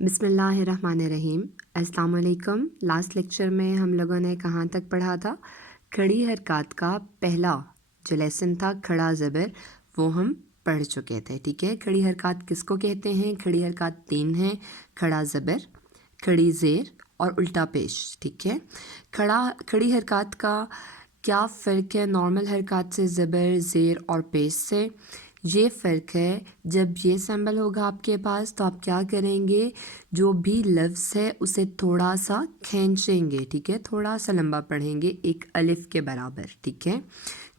بسم اللہ الرحمن الرحیم۔ السلام علیکم۔ لاسٹ لیکچر میں ہم لوگوں نے کہاں تک پڑھا تھا؟ کھڑی حرکات کا پہلا جو لیسن تھا کھڑا زبر، وہ ہم پڑھ چکے تھے، ٹھیک ہے۔ کھڑی حرکات کس کو کہتے ہیں؟ کھڑی حرکات 3 ہیں: کھڑا زبر، کھڑی زیر اور الٹا پیش، ٹھیک ہے۔ کھڑی حرکات کا کیا فرق ہے نارمل حرکات سے، زبر، زیر اور پیش سے؟ یہ فرق ہے جب یہ سمبل ہوگا آپ کے پاس تو آپ کیا کریں گے، جو بھی لفظ ہے اسے تھوڑا سا کھینچیں گے، ٹھیک ہے، تھوڑا سا لمبا پڑھیں گے، ایک الف کے برابر، ٹھیک ہے۔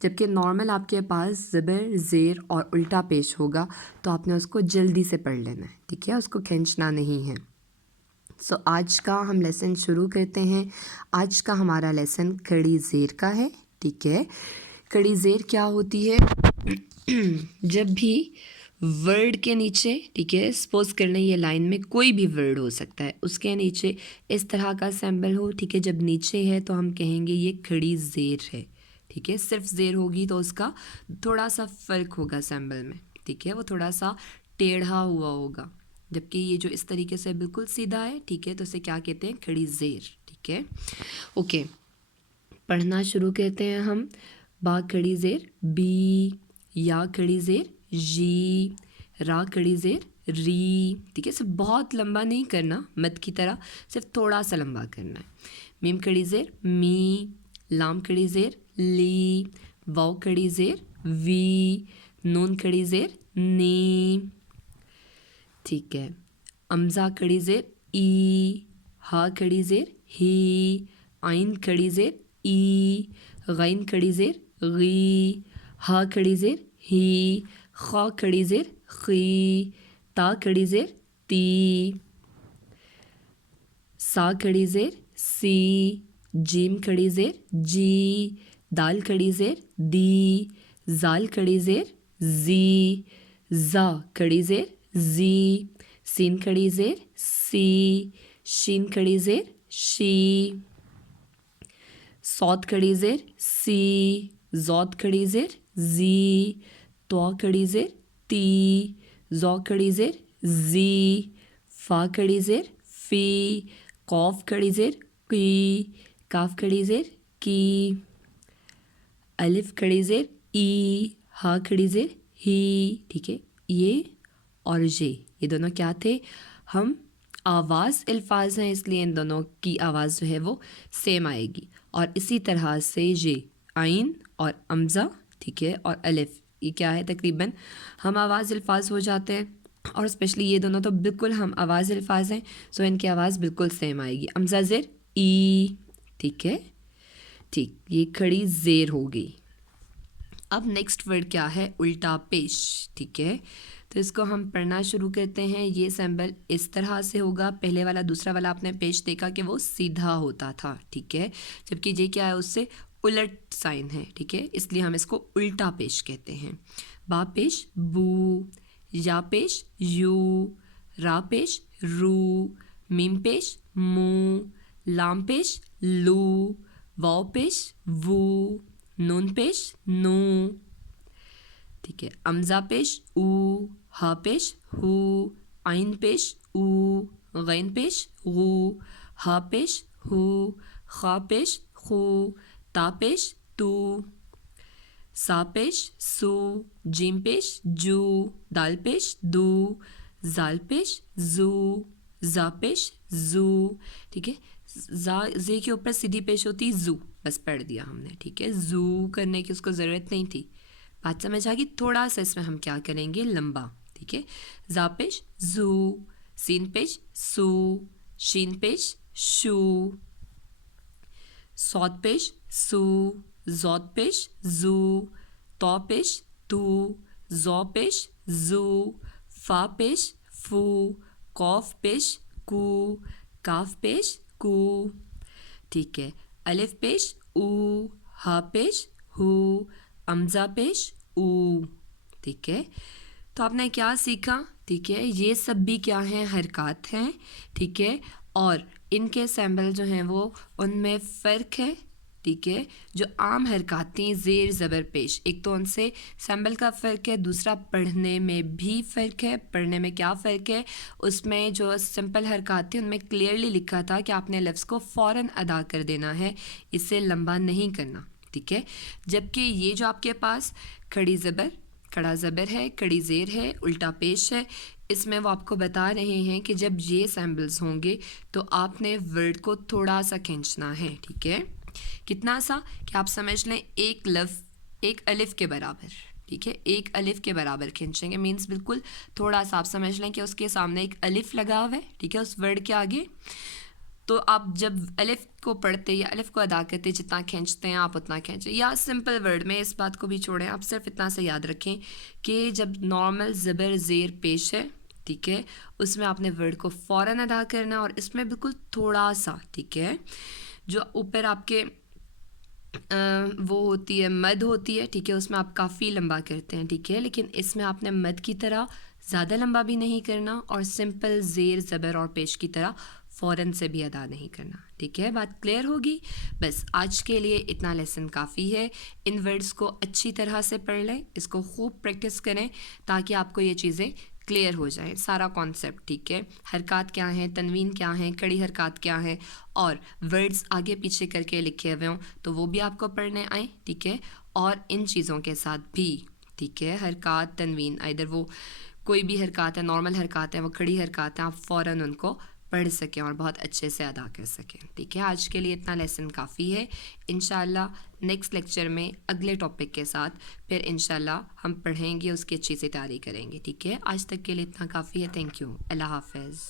جبکہ نارمل آپ کے پاس زبر، زیر اور الٹا پیش ہوگا تو آپ نے اس کو جلدی سے پڑھ لینا ہے، ٹھیک ہے، اس کو کھینچنا نہیں ہے۔ آج کا ہم لیسن شروع کرتے ہیں۔ آج کا ہمارا لیسن کھڑی زیر کا ہے، ٹھیک ہے۔ کھڑی زیر کیا ہوتی ہے؟ جب بھی ورڈ کے نیچے، ٹھیک ہے، سپوز کر لیں یہ لائن میں کوئی بھی ورڈ ہو سکتا ہے، اس کے نیچے اس طرح کا سمبل ہو، ٹھیک ہے، جب نیچے ہے تو ہم کہیں گے یہ کھڑی زیر ہے، ٹھیک ہے۔ صرف زیر ہوگی تو اس کا تھوڑا سا فرق ہوگا سمبل میں، ٹھیک ہے، وہ تھوڑا سا ٹیڑھا ہوا ہوگا، جبکہ یہ جو اس طریقے سے بالکل سیدھا ہے، ٹھیک ہے، تو اسے کیا کہتے ہیں؟ کھڑی زیر، ٹھیک ہے۔ اوکے، پڑھنا شروع کرتے ہیں ہم۔ با کھڑی زیر بی، یا کھڑی زیر جی، را کھڑی زیر ری، ٹھیک ہے، صرف بہت لمبا نہیں کرنا مد کی طرح، صرف تھوڑا سا لمبا کرنا ہے۔ میم کھڑی زیر می، لام کھڑی زیر لی، واو کھڑی زیر وی، نون کھڑی زیر نی، ٹھیک ہے۔ امزا کھڑی زیر ای، ہا کھڑی زیر ہی، آئین کھڑی زیر ای، غین کھڑی زیر غی، ہا کھڑی زیر ہی، خا کھڑی زیر خی، تا کھڑی زیر تی، سا کھڑی زیر سی، جیم کھڑی زیر جی، دال کھڑی زیر دی، زال کھڑی زیر زی، زا کھڑی زیر زی، سین کھڑی زیر سی، شین کھڑی زیر شی، صاد کھڑی زیر سی، زود کھڑی زیر زی، تو کھڑی زیر تی، زو کھڑی زیر زی، فا کھڑی زیر فی، قوف کھڑی زیر قی، کاف کھڑی زیر کی، الف کھڑی زیر ای، ہا کھڑی زیر ہی، ٹھیک ہے۔ یہ اور یہ دونوں کیا تھے؟ ہم آواز الفاظ ہیں، اس لیے ان دونوں کی آواز جو ہے وہ سیم آئے گی، اور اسی طرح سے عین اور امزہ، ٹھیک ہے، اور الف، یہ کیا ہے؟ تقریباً ہم آواز الفاظ ہو جاتے ہیں، اور اسپیشلی یہ دونوں تو بالکل ہم آواز الفاظ ہیں، سو ان کی آواز بالکل سیم آئے گی۔ امزہ زیر ای، ٹھیک ہے، ٹھیک، یہ کھڑی زیر ہو گئی۔ اب نیکسٹ ورڈ کیا ہے؟ الٹا پیش، ٹھیک ہے، تو اس کو ہم پڑھنا شروع کرتے ہیں۔ یہ سمبل اس طرح سے ہوگا، پہلے والا دوسرا والا آپ نے پیش دیکھا کہ وہ سیدھا ہوتا تھا، ٹھیک ہے، جبکہ یہ کیا ہے؟ اس سے الٹ سائن ہے، ٹھیک ہے، اس لیے ہم اس کو الٹا پیش کہتے ہیں۔ با پیش بو، یا پیش یو، را پیش رو، میم پیش مو، لام پیش لو، واو پیش وو، نون پیش نو، ٹھیک ہے۔ امزا پیش او، ہا پیش ہو، آئین پیش او، غین پیش غو، ہا پیش ہو، خا پیش خو، تا پیش تو، سا پیش سو، جیم پیش جو، دال پیش دو، زال پیش زو، زا پیش زو، ٹھیک ہے۔ زے کے اوپر سیدھی پیش ہوتی زو، بس پڑھ دیا ہم نے، ٹھیک ہے، زو کرنے کی اس کو ضرورت نہیں تھی، بات سمجھ آ گئی؟ تھوڑا سا اس میں ہم کیا کریں گے؟ لمبا، ٹھیک ہے۔ زا پیش زو، سین پیش سو، شین پیش شو، صاد پیش سو، زود پیش زو، تو پیش تو، زو پیش زو، فا پیش فو، قوف پیش کو، کاف پیش کو، ٹھیک ہے۔ الف پیش او، ہا پیش ہو، امزہ پیش او، ٹھیک ہے۔ تو آپ نے کیا سیکھا؟ ٹھیک ہے، یہ سب بھی کیا ہیں؟ حرکات ہیں، ٹھیک ہے، اور ان کے سمبل جو ہیں وہ ان میں فرق ہے، ٹھیک ہے، جو عام حرکاتیں زیر زبر پیش، ایک تو ان سے سیمبل کا فرق ہے، دوسرا پڑھنے میں بھی فرق ہے. پڑھنے میں کیا فرق ہے؟ اس میں جو سمپل حرکات ان میں کلیئرلی لکھا تھا کہ آپ نے لفظ کو فوراً ادا کر دینا ہے، اسے لمبا نہیں کرنا. ٹھیک ہے، جبکہ یہ جو آپ کے پاس کھڑی زبر، کھڑا زبر ہے، کھڑی زیر ہے، الٹا پیش ہے، اس میں وہ آپ کو بتا رہے ہیں کہ جب یہ سیمبلز ہوں گے تو آپ نے ورڈ کو تھوڑا سا کھینچنا ہے. ٹھیک ہے، کتنا سا کہ آپ سمجھ لیں ایک لفظ ایک الف کے برابر. ٹھیک ہے، ایک الف کے برابر کھینچیں گے، مینس بالکل تھوڑا سا آپ سمجھ لیں کہ اس کے سامنے ایک الف لگا ہوا ہے. ٹھیک ہے، اس ورڈ کے آگے. تو آپ جب الف کو پڑھتے یا الف کو ادا کرتے جتنا کھینچتے ہیں آپ اتنا کھینچیں. یا سمپل ورڈ میں اس بات کو بھی چھوڑیں، آپ صرف اتنا سے یاد رکھیں کہ جب نارمل زبر زیر پیش ہے، ٹھیک ہے، اس میں آپ نے ورڈ کو فوراً ادا کرنا، اور اس میں بالکل تھوڑا سا، ٹھیک ہے، جو اوپر آپ کے وہ ہوتی ہے مد ہوتی ہے، ٹھیک ہے، اس میں آپ کافی لمبا کرتے ہیں. ٹھیک ہے، لیکن اس میں آپ نے مد کی طرح زیادہ لمبا بھی نہیں کرنا، اور سمپل زیر زبر اور پیش کی طرح فوراً سے بھی ادا نہیں کرنا. ٹھیک ہے، بات کلیئر ہوگی؟ بس آج کے لیے اتنا لیسن کافی ہے. ان ورڈز کو اچھی طرح سے پڑھ لیں، اس کو خوب پریکٹس کریں تاکہ آپ کو یہ چیزیں کلیئر ہو جائیں، سارا کانسیپٹ. ٹھیک ہے، حرکات کیا ہیں، تنوین کیا ہیں، کڑی حرکات کیا ہیں، اور ورڈز آگے پیچھے کر کے لکھے ہوئے ہوں تو وہ بھی آپ کو پڑھنے آئیں. ٹھیک ہے، اور ان چیزوں کے ساتھ بھی، ٹھیک ہے، حرکات تنوین ادھر وہ کوئی بھی حرکات ہے، نارمل حرکات ہیں، وہ کھڑی حرکات ہیں، آپ فوراً ان کو پڑھ سکیں اور بہت اچھے سے ادا کر سکیں. ٹھیک ہے، آج کے لیے اتنا لیسن کافی ہے. انشاءاللہ نیکسٹ لیکچر میں اگلے ٹاپک کے ساتھ پھر انشاءاللہ ہم پڑھیں گے، اس کی اچھی سے تیاری کریں گے. ٹھیک ہے، آج تک کے لیے اتنا کافی ہے. تھینک یو، اللہ حافظ.